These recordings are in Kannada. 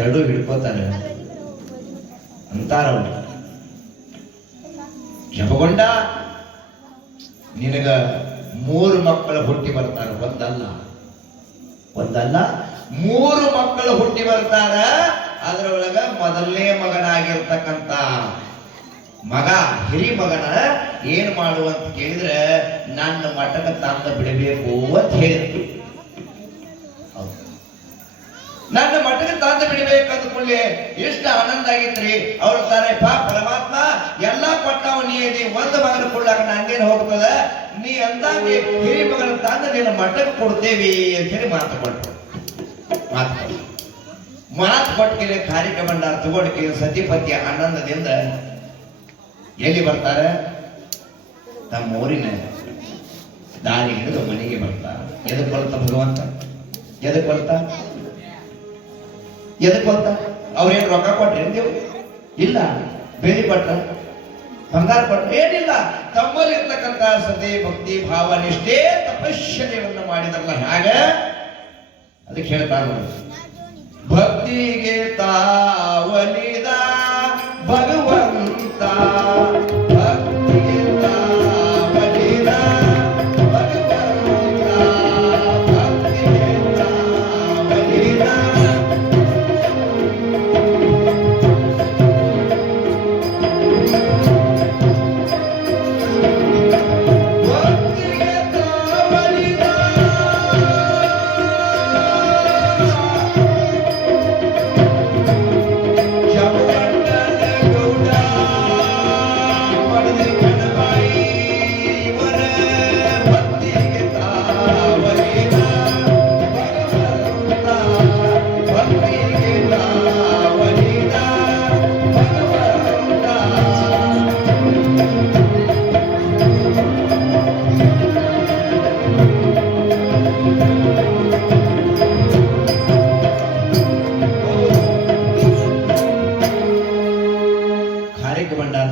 ಎರಡೂ ಹಿಡ್ಕೋತಾರೆ ಅಂತಾರ. ಜಪಗೊಂಡ ನಿನಗ 3 ಮಕ್ಕಳು ಹುಟ್ಟಿ ಬರ್ತಾರ. ಒಂದಲ್ಲ 3 ಮಕ್ಕಳು ಹುಟ್ಟಿ ಬರ್ತಾರ. ಅದರೊಳಗ ಮೊದಲನೇ ಮಗನಾಗಿರ್ತಕ್ಕಂಥ ಮಗ ಹಿರಿ ಮಗನ ಏನ್ ಮಾಡುವಂತ ಕೇಳಿದ್ರೆ ನನ್ನ ಮಠಕ್ಕೆ ತಂದ ಬಿಡಬೇಕು ಅಂತ ಹೇಳಿದ್ರು. ನನ್ನ ಮಠಕ್ಕೆ ತಂದ ಬಿಡಬೇಕಂದ ಕೂಡಲೇ ಎಷ್ಟು ಆನಂದ ಆಗಿತ್ರಿ. ಅವ್ರ ತಾರೆ ಪರಮಾತ್ಮ ಎಲ್ಲಾ ಕೊಟ್ಟವ ನೀ ಒಂದು ಮಗನ ಕೊಡ್ಲಾಕ ನಂಗೇನು ಹೋಗ್ತದ, ನೀ ಅಂದಾಗೆ ಹಿರಿ ಮಗನ ತಂದ ನೀನು ಮಠಕ್ಕೆ ಕೊಡ್ತೇವಿ ಅಂತ ಹೇಳಿ ಮಾತು ಕೊಟ್ಟು ಕೊಟ್ಟಿಗೆ ಕಾರ್ಯಕ್ರಮ ತಗೊಂಡಿಗೆ ಸತಿಪತಿಯ ಆನಂದದಿಂದ ಎಲ್ಲಿ ಬರ್ತಾರೆ? ತಮ್ಮ ಊರಿನ ದಾರಿ ಹಿಡಿದು ಮನೆಗೆ ಬರ್ತಾರೆ. ಎದಕ್ ಬರ್ತ ಭಗವಂತ? ಎದಕ್ ಬರ್ತ? ಅವ್ರೇನು ರೊಕ್ಕ ಕೊಟ್ರಿ ನೀವು? ಇಲ್ಲ. ಬೇಲಿ ಕೊಟ್ರ? ಬಂಗಾರ ಕೊಟ್ರ? ಏನಿಲ್ಲ. ತಮ್ಮಲ್ಲಿ ಇರ್ತಕ್ಕಂಥ ಸತಿ ಭಕ್ತಿ ಭಾವ ನಿಷ್ಠೆ ತಪಶ್ಚರ್ಯವನ್ನು ಮಾಡಿದ್ರಲ್ಲ ಹಾಗ ಅದಕ್ಕೆ ಹೇಳ್ತಾರೆ, ಭಕ್ತಿಗೆ ತಾವಲಿದ ಭಗವಂತ, ಭಕ್ತಿಗೆ ತಾವಲಿದ ಭಗವಂತ, ಭಕ್ತಿಗೆ ತಾವಲಿದ.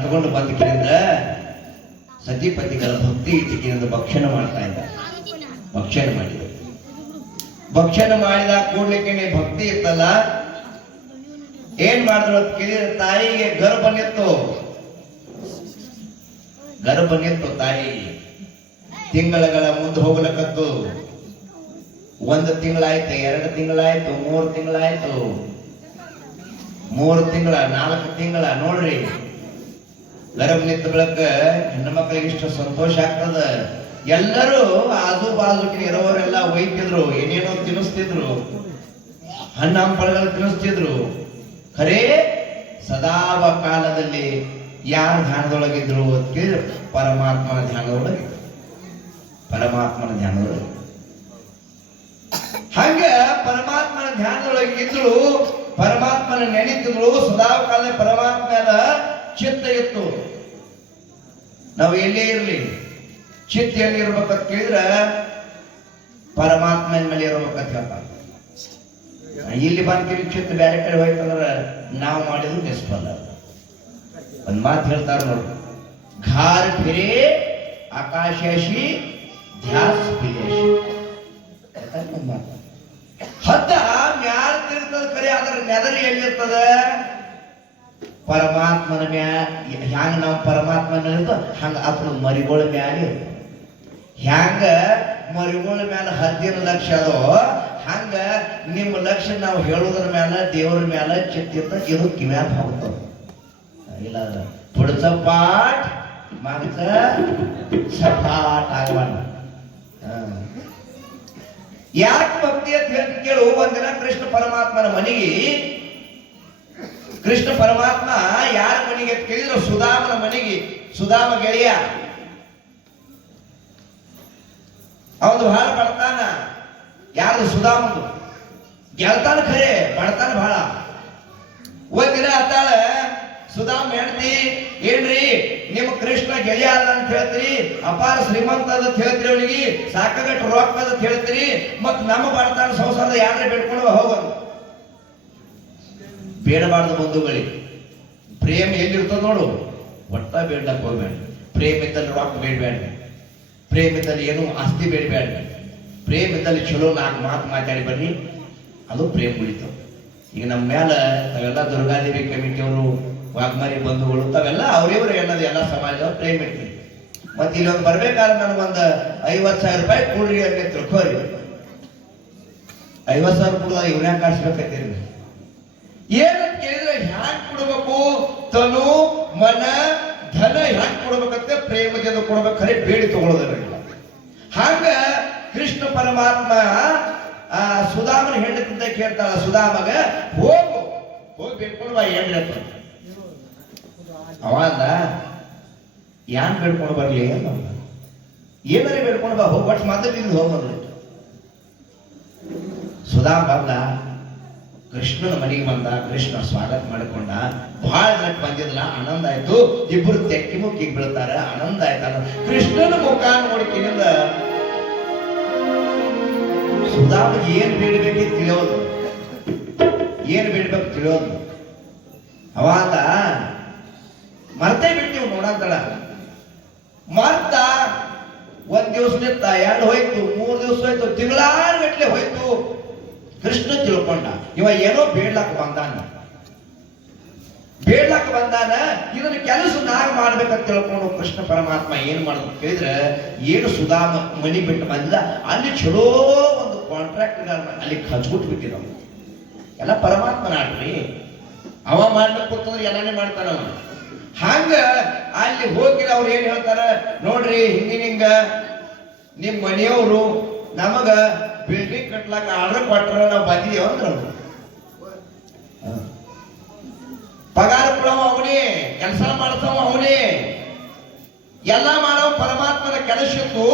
ತಗೊಂಡು ಬಂದಕ್ಕಿಂತ ಸತಿಪತಿಗಳ ಭಕ್ತಿ ಇದ್ದಕ್ಕಿಂತ ಭಕ್ಷಣ ಮಾಡ್ತಾ ಇದ್ದ. ಭಕ್ಷಣ ಮಾಡಿದ ಕೂಡ್ಲಿಕ್ಕೆ ಭಕ್ತಿ ಇತ್ತಲ್ಲ, ಏನ್ ಮಾಡಿದ್ರು ಅಂತ ಕೇಳಿದ್ರೆ ತಾಯಿಗೆ ಗರ್ಭ ನಿತ್ತು. ತಾಯಿ ತಿಂಗಳ ಮುಂದೆ ಹೋಗ್ಲಕ್ಕದ್ದು. 1 ತಿಂಗಳಾಯ್ತು, 2 ತಿಂಗಳಾಯ್ತು, 3 ತಿಂಗಳಾಯ್ತು, 3 ತಿಂಗಳ, 4 ತಿಂಗಳ. ನೋಡ್ರಿ, ಗರ್ಭ ನಿಂತ ಬಳಕ ಹೆಣ್ಣು ಮಕ್ಕಳಿಗೆ ಇಷ್ಟು ಸಂತೋಷ ಆಗ್ತದ. ಎಲ್ಲರೂ ಆಜು ಬಾಜುಕ್ಕೆ ಇರೋರೆಲ್ಲ ಒಯ್ತಿದ್ರು, ಏನೇನೋ ತಿನ್ನಿಸ್ತಿದ್ರು, ಹಣ್ಣು ಹಂಪಳಗಳು ತಿನ್ನಿಸ್ತಿದ್ರು. ಖರೇ ಸದಾವ ಕಾಲದಲ್ಲಿ ಯಾರ ಧ್ಯಾನದೊಳಗಿದ್ರು ಅಂತ ಪರಮಾತ್ಮನ ಧ್ಯಾನದೊಳಗಿದ್ರು. ಹಂಗ ಪರಮಾತ್ಮನ ಧ್ಯಾನದೊಳಗಿದ್ರು, ಪರಮಾತ್ಮನ ನೆನೀತಿದ್ರು. ಸದಾವ ಕಾಲ ಪರಮಾತ್ಮನ ಚಿತ್ತ ಇತ್ತು. ನಾವು ಎಲ್ಲೇ ಇರಲಿ ಚಿತ್ತ ಎಲ್ಲಿ ಇರ್ಬೇಕಂತ ಕೇಳಿದ್ರೆ ಪರಮಾತ್ಮನ ಮೇಲೆ ಇರ್ಬೇಕಂತ ಹೇಳ್ತಾರೆ. ಇಲ್ಲಿ ಬಂದ ಚಿತ್ತ ಬೇರೆ ಕಡೆ ಹೋಯ್ತಂದ್ರೆ ನಾವು ಮಾಡಿದ್ರು ನಿಷ್ಫಲ. ಒಂದ್ ಮಾತು ಹೇಳ್ತಾರೆ ನೋಡ್ರಿ, ಘಾರ್ ಫಿರೇ ಆಕಾಶಿ ಧ್ಯಾಸ್ ಫಿರೇಶಿ. ಹದ್ದ ಮ್ಯಾಲ ತಿರ್ತದ ಕರೆ, ಅದರ ನೆದರಿ ಎಲ್ಲಿರ್ತದ? ಪರಮಾತ್ಮನ ಹ್ಯಾಂಗ ನಾವು ಪರಮಾತ್ಮನ ಇರ್ತೋ ಹಂಗ ಅದ್ರ ಮರಿಗಳ ಮ್ಯಾಲ ಇರ್ತದೆ. ಹ್ಯಾಂಗ ಮರಿಗಳ ಮ್ಯಾಲ ಹದ್ದಿನ ಲಕ್ಷ ಅದೋ ಹಂಗ ನಿಮ್ಮ ಲಕ್ಷ ನಾವು ಹೇಳುವುದ್ರ ಮ್ಯಾಲ ದೇವರ ಮ್ಯಾಲ ಚಿತ್ತ ಇದು ಕಿವ್ಯಾಗ ಹೋಗ್ತದ. ಇಲ್ಲ ಪುಡ್ಸ ಪಾಠ ಮಾಗಸ ಸಪಾಟ್ ಆಗಬಾರ್ದು. ಯಾಕೆ ಭಕ್ತಿ ಅಂತ ಹೇಳಿ ಕೇಳು. ಒಂದಿನ ಕೃಷ್ಣ ಪರಮಾತ್ಮನ ಮನೆಗೆ, ಕೃಷ್ಣ ಪರಮಾತ್ಮ ಯಾರ ಮನೆಗೆ ಕೇಳಿದ್ರು? ಸುಧಾಮನ ಮನೆಗೆ. ಸುಧಾಮ ಗೆಳೆಯ, ಅವನು ಬಹಳ ಬಡತಾನ. ಯಾರು? ಸುಧಾಮದು ಗೆಳ್ತಾನ, ಖರೆ ಬಡತಾನ ಬಹಳ. ಒಂದಿನ ಅತ್ತಾಳ ಸುಧಾಮ್ ಹೇಳ್ತಿ, ಏನ್ರಿ ನಿಮ್ಮ ಕೃಷ್ಣ ಗೆಳೆಯ ಅಲ್ಲ ಅಂತ ಹೇಳ್ತೀರಿ, ಅಪಾರ ಶ್ರೀಮಂತ ಅಂತ ಹೇಳ್ತೀರಿ, ಅವನಿಗೆ ಸಾಕಾಗಟ್ಟು ರೊಕ್ಕ ಅಂತ ಹೇಳ್ತೀರಿ, ಮತ್ ನಮ್ಮ ಬಡತಾನ ಸಂಸಾರದ ಯಾರೇ ಬೇಡ್ಕೊಂಡು ಹೋಗೋದು. ಬೇಡಬಾರ್ದು ಬಂಧುಗಳಿಗೆ. ಪ್ರೇಮ ಎಲ್ಲಿರ್ತದ ನೋಡು, ಒಟ್ಟ ಬೇಡಕ್ಕೆ ಹೋಗ್ಬೇಡ. ಪ್ರೇಮ ಇದ್ದಲ್ಲಿ ರೊಕ್ಕ ಬೇಡಬೇಡ, ಪ್ರೇಮ ಇದ್ದಲ್ಲಿ ಏನು ಆಸ್ತಿ ಬೇಡಬೇಡ, ಪ್ರೇಮ ಇದ್ದಲ್ಲಿ ಚಲೋ 4 ಮಾತು ಮಾತಾಡಿ ಬರ್ರಿ, ಅದು ಪ್ರೇಮ ಉಳಿತು. ಈಗ ನಮ್ಮ ಮ್ಯಾಲ ತಾವೆಲ್ಲ ದುರ್ಗಾದೇವಿ ಕಮಿಟಿಯವರು, ವಾಗ್ಮಾರಿ ಬಂಧುಗಳು, ತಾವೆಲ್ಲ ಅವ್ರಿವ್ರು ಎನ್ನೋದು ಎಲ್ಲ ಸಮಾಜದವ್ರು ಪ್ರೇಮ್ ಇರ್ತೀವಿ. ಮತ್ತೆ ಇಲ್ಲೊಂದು ಬರ್ಬೇಕಾದ್ರೆ ನನಗೊಂದು 50,000 ರೂಪಾಯಿ ಕೊಡ್ರಿ ಅಂತ ತಿಳ್ಕೋರಿ. 50,000 ಕೊಡುವ ಇವ್ನ್ಯಾಕ ಕಾಡ್ಸ್ಬೇಕತ್ತೀರಿ? ಏನಂತ ಕೇಳಿದ್ರೆ ಹ್ಯಾಂಗ್ ಕೊಡ್ಬೇಕು? ತನು ಮನ ಧನ ಹ್ಯಾಂಗ್ ಕೊಡ್ಬೇಕಂತ ಪ್ರೇಮದಿಂದ ಕೊಡ್ಬೇಕು, ಖರೆ ಬೇಡಿ ತಗೊಳ್ಳೋದಿಲ್ಲ. ಹಂಗ ಕೃಷ್ಣ ಪರಮಾತ್ಮ ಸುಧಾಮನ ಹೆಂಡತಿಂದ ಕೇಳ್ತಾಳ, ಸುಧಾಮಗ ಹೋಗಿ ಬೇಡ್ಕೊಂಡು ಬಾ ಏನ್ರಿ ಅಂತ. ಅವ ಅಂದ, ಯಾನ್ ಬೇಡ್ಕೊಂಡು ಬರ್ಲಿ ಅಂತ. ಏನಾರ ಬೇಡ್ಕೊಂಡು ಬಾ, ಹೋಗಿ ಒಟ್ಟು ಮಾತಾಡಿದ್ದು ಹೋಗ್ಬಂದ್ರಿ. ಸುಧಾಮ ಬಂದ, ಕೃಷ್ಣನ ಮನೆಗೆ ಬಂದ. ಕೃಷ್ಣ ಸ್ವಾಗತ ಮಾಡಿಕೊಂಡ. ಬಹಳ ಜನಕ್ಕೆ ಬಂದಿಲ್ಲ, ಆನಂದ ಆಯ್ತು. ಇಬ್ಬರು ತೆಕ್ಕಿ ಮುಕ್ಕಿಗೆ ಬೀಳ್ತಾರ, ಆನಂದ ಆಯ್ತಾನ. ಕೃಷ್ಣನ ಮುಖ ನೋಡಿಕಿನಿಂದ ಸುಧಾಮಗೆ ಏನ್ ಬೇಡಬೇಕು ತಿಳಿಯೋದು, ಏನ್ ಬೇಡ್ಬೇಕು ತಿಳಿಯೋದು. ಅವ ಅಂದ, ಮರ್ತೇ ಬಿಟ್ಟಿವ್ ನೋಡಂತಳ. ಮರ್ತ ಒಂದ್ ದಿವಸ ನಿಂತ, 2 ಹೋಯ್ತು, 3 ದಿವಸ ಹೋಯ್ತು, ತಿಂಗಳಾರು ಗಟ್ಲೆ ಹೋಯ್ತು. ಕೃಷ್ಣ ತಿಳ್ಕೊಂಡ, ಇವ ಏನೋ ಬೇಡ್ಲಾಕ ಬಂದಾನ, ಇದನ್ನ ಕೆಲಸ ನಾಗ ಮಾಡ್ಬೇಕಂತ ತಿಳ್ಕೊಂಡು ಕೃಷ್ಣ ಪರಮಾತ್ಮ ಏನ್ ಮಾಡಿದ್ರು ಕೇಳಿದ್ರೆ, ಏನು ಸುಧಾಮ ಮನಿ ಬಿಟ್ಟು ಬಂದ, ಅಲ್ಲಿ ಚಲೋ ಒಂದು ಕಾಂಟ್ರಾಕ್ಟ್ ಅಲ್ಲಿ ಹಚ್ಬಿಟ್ಟು ಬಿಟ್ಟಿದ. ಎಲ್ಲ ಪರಮಾತ್ಮನ ಆಡ್ರಿ, ಅವ ಮಾಡ್ಲಿಕ್ಕೆ ಕೂತಂದ್ರೆ ಎಲ್ಲಾನೇ ಮಾಡ್ತಾನವ. ಹಂಗ ಅಲ್ಲಿ ಹೋಗಿ ಅವ್ರು ಏನ್ ಹೇಳ್ತಾರ ನೋಡ್ರಿ, ಹಿಂಗ ನಿಮ್ ಮನೆಯವರು ನಮಗ ಬಿಲ್ಡಿಂಗ್ ಕಟ್ಲಾಕ ಆರ್ಡರ್ ಕೊಟ್ರ ನಾವು ಬಂದಿದೇವ ಅಂದ್ರ, ಪಗಾರ ಕೊಡವ ಅವನೇ, ಕೆಲಸ ಮಾಡ್ತಾವ ಅವನೇ, ಎಲ್ಲ ಮಾಡವ ಪರಮಾತ್ಮನ ಕೆಲಸ ಇತ್ತು.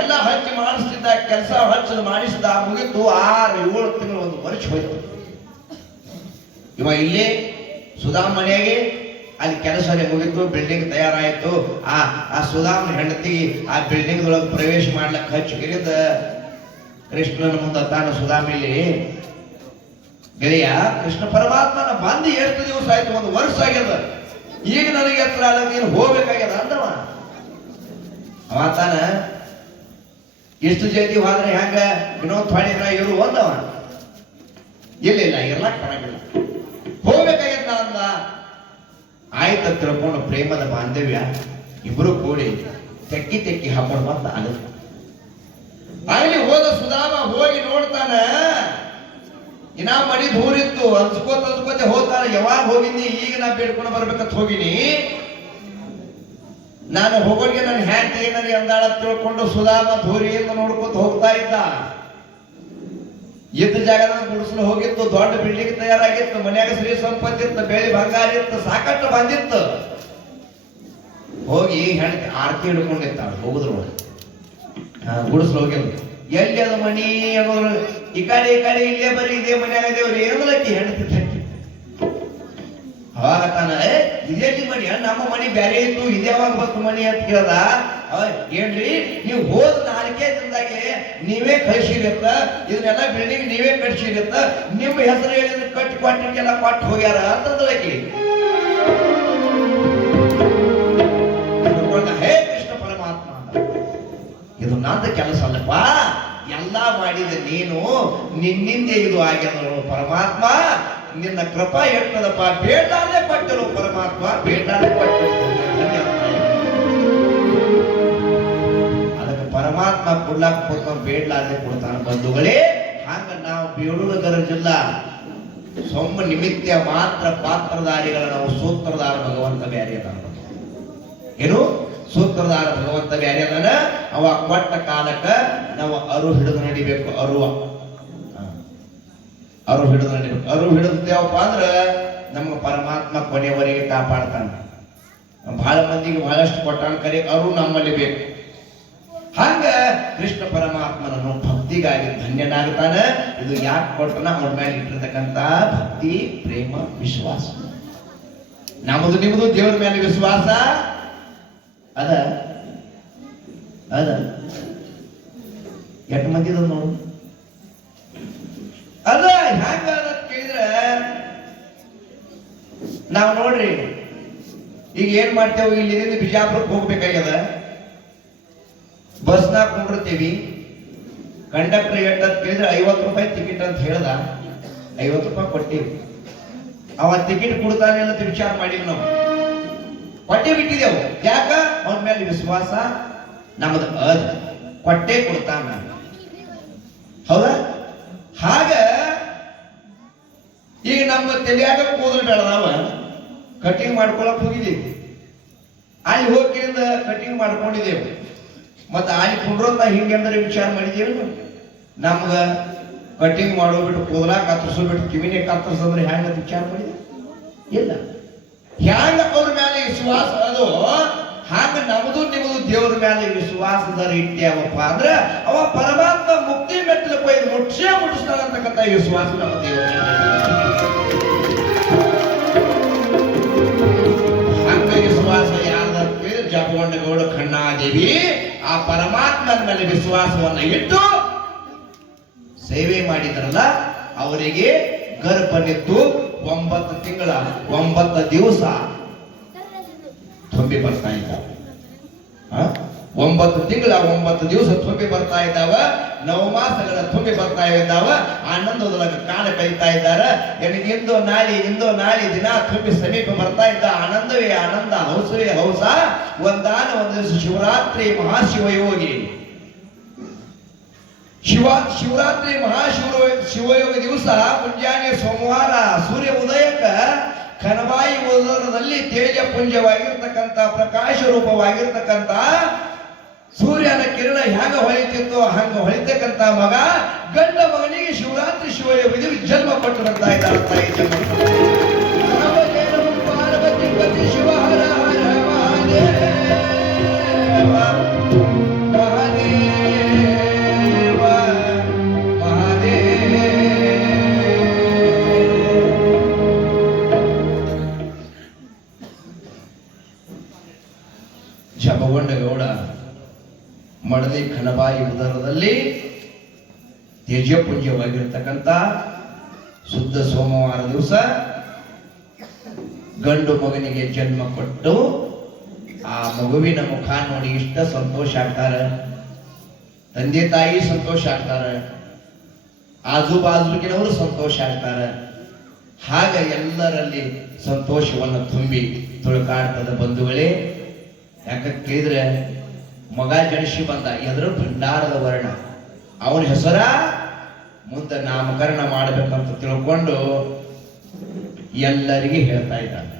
ಎಲ್ಲ ಹಚ್ಚಿ ಮಾಡಿಸ್ತಿದ್ದ, ಕೆಲಸ ಹಚ್ಚದು ಮಾಡಿಸಿದ, ಮುಗಿತು. 6-7 ತಿಂಗಳು, 1 ವರ್ಷ ಹೋಯ್ತು. ಇವ ಇಲ್ಲಿ ಸುಧಾಮ ಮನೆಯಾಗೆ ಅಲ್ಲಿ ಕೆಲಸ ಮುಗಿತು, ಬಿಲ್ಡಿಂಗ್ ತಯಾರಾಯ್ತು. ಆ ಸುಧಾಮನ ಹೆಂಡತಿ ಆ ಬಿಲ್ಡಿಂಗ್ ಒಳಗೆ ಪ್ರವೇಶ ಮಾಡ್ಲಿಕ್ಕೆ ಹಚ್ಚಿಗಿರಿದ ಕೃಷ್ಣನ ಮುಂದೆ ತಾನು ಸುಧಾಮಿಲಿ, ಗೆಳೆಯ ಕೃಷ್ಣ ಪರಮಾತ್ಮನ ಬಂದು ಎಷ್ಟು ದಿವಸ ಆಯ್ತು? 1 ವರ್ಷ ಆಗ್ಯದ. ಈಗ ನನಗೆ ಎತ್ತರ ಆಗ ನೀನು ಹೋಗ್ಬೇಕಾಗ್ಯದ ಅಂದವ. ಅವ ತಾನ ಎಷ್ಟು ಜಲ್ದಿ ಹೋದ್ರೆ ಹೆಂಗ ಇನ್ನೊಂದು ಥಾಳಿನ ಇರು ಅಂದವ. ಇಲ್ಲ ಇರ್ಲಾಕ್ ಬರಂಗಿಲ್ಲ, ಹೋಗ್ಬೇಕಾಗ್ಯದ ಅಂದ. ಆಯ್ತ ತಿಳ್ಕೊಂಡು ಪ್ರೇಮದ ಬಾಂಧವ್ಯ ಇಬ್ರು ಕೂಡಿ ತೆಕ್ಕಿ ಹಾಕೊಂಡು ಬಂದ. ಅಲ್ಲಿ ಹೋದ ಸುಧಾಮ ಹೋಗಿ ನೋಡ್ತಾನ, ಇನ್ನ ಮಡಿ ದೂರಿತ್ತು. ಅನ್ಸ್ಕೋತೆ ಹೋಗ್ತಾನ, ಯಾವಾಗ ಹೋಗಿನಿ? ಈಗ ನಾ ಬೇಡ್ಕೊಂಡು ಬರ್ಬೇಕಂತ ಹೋಗಿನಿ. ನಾನು ಹೋಗೋರಿಗೆ ನನ್ನ ಹ್ಯಾಂಡ್ ಏನರಿ ಅಂದಾಳ ತಿಳ್ಕೊಂಡು ಸುಧಾಮ ಧೂರಿಯಿಂದ ನೋಡ್ಕೊತ ಹೋಗ್ತಾ ಇದ್ದ. ಇದ್ದ ಜಾಗದ ಗುಡಿಸಲು ಹೋಗಿತ್ತು, ದೊಡ್ಡ ಬಿಲ್ಡಿಂಗ್ ತಯಾರಾಗಿತ್ತು, ಮನ್ಯಾಗ ಶ್ರೀ ಸಂಪತ್ತಿತ್ತು, ಬೆಳಿ ಬಂಗಾರ ಇತ್ತು, ಸಾಕಷ್ಟು ಬಂದಿತ್ತು. ಹೋಗಿ ಹೆಂಡತಿ ಆರತಿ ಹಿಡ್ಕೊಂಡಿರ್ತಾಳ. ಹೋಗುದ್ರು ಗುಡಿಸಲು ಹೋಗಿಲ್ಲ. ಎಲ್ಲಿ ಅದು ಮನಿ ಅನ್ನೋದ್ರು, ಈ ಕಡೆ ಇಲ್ಲೇ ಬರೀ ಇದೇ ಮನ್ಯಾಗ ದೇವ್ರಿ ಏನಲಕ್ಕಿ ಹೆಂಡತಿ ತಕ್ಕಿ. ಅವಾಗ ತಾನ ಇದೇಟಿ ಮನಿ, ನಮ್ಮ ಮನಿ ಬ್ಯಾರೆ ಇತ್ತು, ಇದೇ ಯಾವಾಗ ಬಂತು ಮನಿ ಅಂತ ಕೇಳ್ದ. ಏನ್ರಿ ನೀವು ಹೋದ 4 ದಿನದಾಗೆ ನೀವೇ ಕಳಿಸಿರತ್ತ, ಇದನ್ನೆಲ್ಲ ಬಿಲ್ಡಿಂಗ್ ನೀವೇ ಕಟ್ಸಿರತ್ತ, ನಿಮ್ಮ ಹೆಸರು ಹೇಳಿದ್ರೆ ಕಟ್ಟಿ ಕ್ವಾಂಟಿಟಿಗೆಲ್ಲ ಕೊಟ್ಟು ಹೋಗ್ಯಾರ ಅಂತಂದಳಕಿ. ಹೇ ಕೃಷ್ಣ ಪರಮಾತ್ಮ, ಇದು ನಂದ ಕೆಲಸ ಅಲ್ಲಪ್ಪ, ಎಲ್ಲ ಮಾಡಿದ ನೀನು, ನಿನ್ನಿಂದೆ ಇದು ಆಗ್ಯದ ಪರಮಾತ್ಮ. ನಿನ್ನ ಕೃಪಾ ಎಟ್ಟದಪ್ಪ, ಬೇಡಾಲೆ ಕೊಟ್ಟರು ಪರಮಾತ್ಮ, ಬೇಡಾಲೆ ಕೊಟ್ಟರು. ಅದಕ್ಕೆ ಪರಮಾತ್ಮ ಕೊಡ್ಲಾಕ ಕೊಡ್ತಾನ, ಬೇಡಲಾದೆ ಕೊಡ್ತಾನ. ಬಂಧುಗಳೇ, ಹಂಗ ನಾವು ಬೇಡುವ ಗರಜಿಲ್ಲ, ಸೊಮ್ಮ ನಿಮಿತ್ತ ಮಾತ್ರ ಪಾತ್ರಧಾರಿಗಳ ನಾವು ಸೂತ್ರಧಾರ ಭಗವಂತ ಬ್ಯಾರೆ ಅದಾನ. ಏನು ಸೂತ್ರಧಾರ ಭಗವಂತ ಬ್ಯಾರೆ ಅದಾನ. ಅವ ಕೊಟ್ಟ ಕಾಲಕ್ಕ ನಾವು ಅರು ಹಿಡಿದು ನಡಿಬೇಕು. ಅರು ಹಿಡಿದು ನಡಿಬೇಕು. ಅರು ಹಿಡಿದೇವಪ್ಪ ಅಂದ್ರ ನಮ್ಗೆ ಪರಮಾತ್ಮ ಕೊನೆಯವರೆಗೆ ಕಾಪಾಡ್ತಾನ. ಬಹಳ ಮಂದಿಗೆ ಬಹಳಷ್ಟು ಕೊಟ್ಟಾನ, ಕರೆ ಅರು ನಮ್ಮಲ್ಲಿ ಬೇಕು. ಹಂಗ ಕೃಷ್ಣ ಪರಮಾತ್ಮನನ್ನು ಭಕ್ತಿಗಾಗಿ ಧನ್ಯನಾಗ್ತಾನ. ಇದು ಯಾಕೆ ಕೊಟ್ಟನ? ಅವ್ರ ಮೇಲೆ ಇಟ್ಟಿರ್ತಕ್ಕಂತ ಭಕ್ತಿ, ಪ್ರೇಮ, ವಿಶ್ವಾಸ. ನಮ್ಮದು ನಿಮ್ಮದು ದೇವರ ಮೇಲೆ ವಿಶ್ವಾಸ ಅದ ಎಷ್ಟು ಮಂದಿದ ನೋಡು. ಅದ ಹ್ಯಾಂಗ ಕೇಳಿದ್ರೆ ನಾವು ನೋಡ್ರಿ, ಈಗ ಏನ್ ಮಾಡ್ತೇವೆ, ಇಲ್ಲಿಂದ ಬಿಜಾಪುರಕ್ಕೆ ಹೋಗ್ಬೇಕಾಗ್ಯದ, ಬಸ್ನಾಗ ಕುಂಡಿರ್ತೀವಿ. ಕಂಡಕ್ಟರ್ ಎಟ್ಟಂತ ಕೇಳಿದ್ರೆ 50 ರೂಪಾಯಿ ಟಿಕೆಟ್ ಅಂತ ಹೇಳ್ದ. 50 ರೂಪಾಯಿ ಕೊಟ್ಟಿವಿ. ಅವ ಟಿಕೆಟ್ ಕೊಡ್ತಾನೆ ಅಂತ ವಿಚಾರ ಮಾಡಿವಿ ನಾವು. ಕೊಟ್ಟೆ ಬಿಟ್ಟಿದೆವು. ಯಾಕ? ಅವನ ಮೇಲೆ ವಿಶ್ವಾಸ ನಮ್ಮದು ಅದ. ಕೊಟ್ಟೆ ಕೊಡ್ತಾನ. ಹೌದಾ? ಹಾಗ ಈಗ ನಮ್ಮ ತಲೆಯಾಗ ಕೂದಲು ಬೆಳೆದಾವ, ಕಟಿಂಗ್ ಮಾಡ್ಕೊಳಕ್ ಹೋಗಿದ್ದೀವಿ. ಅಲ್ಲಿ ಹೋಗಿಂದ ಕಟಿಂಗ್ ಮಾಡ್ಕೊಂಡಿದ್ದೇವೆ. ಮತ್ತೆ ಅಲ್ಲಿ ಕುಂಡ್ರೋದ ಹಿಂಗೆ ಅಂದ್ರೆ ವಿಚಾರ ಮಾಡಿದೇವೆ. ನಮ್ಗ ಕಟಿಂಗ್ ಮಾಡೋಬಿಟ್ಟು ಕೂದಲ ಕತ್ತರಿಸೋಬಿಟ್ಟು ಕಿವಿನೇ ಕತ್ತರಿಸಂದ್ರೆ ಹೆಂಗ ವಿಚಾರ ಮಾಡಿದೆ ಇಲ್ಲ. ಹ್ಯಾಂಗ ಅವ್ರ ಮೇಲೆ ವಿಶ್ವಾಸ ಅದು ಹಾಗ ನಮ್ದು ನಿಮ್ದು ದೇವ್ರ ಮೇಲೆ ವಿಶ್ವಾಸದ ಇಟ್ಟ್ಯಾವಪ್ಪ ಅಂದ್ರ ಅವ ಪರಮಾತ್ಮ ಮುಕ್ತಿ ಮೆಟ್ಟಲಪ್ಪ ಇದು ಮುಟ್ಟಿಸ್ತಾನ ಅಂತಕ್ಕಂಥ ವಿಶ್ವಾಸ ನಮ್ಮ ದೇವರ ಹಂಗ ವಿಶ್ವಾಸ ಯಾರ್ದ ಜಪಗೊಂಡಗೌಡ ಖಣ್ಣಾದೇವಿ ಆ ಪರಮಾತ್ಮನ ಮೇಲೆ ವಿಶ್ವಾಸವನ್ನ ಇಟ್ಟು ಸೇವೆ ಮಾಡಿದ್ರಲ್ಲ, ಅವರಿಗೆ ಗರ್ಭನಿತ್ತು 9 ತಿಂಗಳ 9 ದಿವಸ ತುಂಬಿ ಬರ್ತಾ ಇದ್ದಾವೆ. 9 ತಿಂಗಳ 9 ದಿವಸ ತುಂಬಿ ಬರ್ತಾ ಇದ್ದಾವ. 9 ಮಾಸಗಳ ತುಂಬಿ ಬರ್ತಾ ಇದ್ದಾವ. ಆನಂದದೊಳಗೆ ಕಾಲ ಕಳೀತಾ ಇದ್ದಾರೆ. ಇಂದು ನಾಳಿ ದಿನ ತುಂಬಿ ಸಮೀಪ ಬರ್ತಾ ಇದ್ದ ಆನಂದವೇ ಆನಂದ, ಹೌಸವೇ ಹೌಸ. ಒಂದು ದಿವಸ ಶಿವರಾತ್ರಿ ಮಹಾಶಿವಯೋಗಿ ಶಿವರಾತ್ರಿ ಶಿವಯೋಗ ದಿವಸ ಮುಂಜಾನೆ ಸೋಮವಾರ ಸೂರ್ಯ ಉದಯಕ್ಕ ಕನಬಾಯಿ ಉದರದಲ್ಲಿ ತೇಜಪುಂಜವಾಗಿರ್ತಕ್ಕಂಥ ಪ್ರಕಾಶ ರೂಪವಾಗಿರ್ತಕ್ಕಂಥ ಸೂರ್ಯನ ಕಿರಣ ಹ್ಯಾಂಗ ಹೊಳಿತಿತ್ತೋ ಹಂಗ ಹೊಳಿತಕ್ಕಂಥ ಮಗ ಗಂಡ ಮಗನಿಗೆ ಶಿವರಾತ್ರಿ ಶಿವಯೋಗ ಜನ್ಮ ಕೊಟ್ಟು ಬರ್ತಾ ಇದ್ದಾರೆ. ತಾಯಿ ಜನ್ಮ ಪಾರ್ವತಿ ಪತಿ ಶಿವ ಹರ ಹರ ಮಹಾದೇವ ಜಪಗೊಂಡಗೌಡ ಮಡದಿ ಖನಬಾಯಿ ಉದರದಲ್ಲಿ ತೇಜಪುಂಜವಾಗಿರ್ತಕ್ಕಂಥ ಶುದ್ಧ ಸೋಮವಾರ ದಿವಸ ಗಂಡು ಮಗನಿಗೆ ಜನ್ಮ ಕೊಟ್ಟು ಆ ಮಗುವಿನ ಮುಖ ನೋಡಿ ಇಷ್ಟ ಸಂತೋಷ ಆಗ್ತಾರೆ. ತಂದೆ ತಾಯಿ ಸಂತೋಷ ಆಗ್ತಾರೆ, ಆಜು ಬಾಜುಕಿನವರು ಸಂತೋಷ ಆಗ್ತಾರೆ. ಹಾಗ ಎಲ್ಲರಲ್ಲಿ ಸಂತೋಷವನ್ನು ತುಂಬಿ ತುಳುಕಾಡ್ತದ ಬಂಧುಗಳೇ. ಯಾಕ ಕೇಳಿದ್ರೆ ಮಗ ಜನಿಸಿ ಬಂದ, ಎದುರು ಭಂಡಾರದ ವರ್ಣ, ಅವನ ಹೆಸರ ಮುಂದೆ ನಾಮಕರಣ ಮಾಡಬೇಕಂತ ತಿಳ್ಕೊಂಡು ಎಲ್ಲರಿಗೆ ಹೇಳ್ತಾ ಇದ್ದಾನೆ.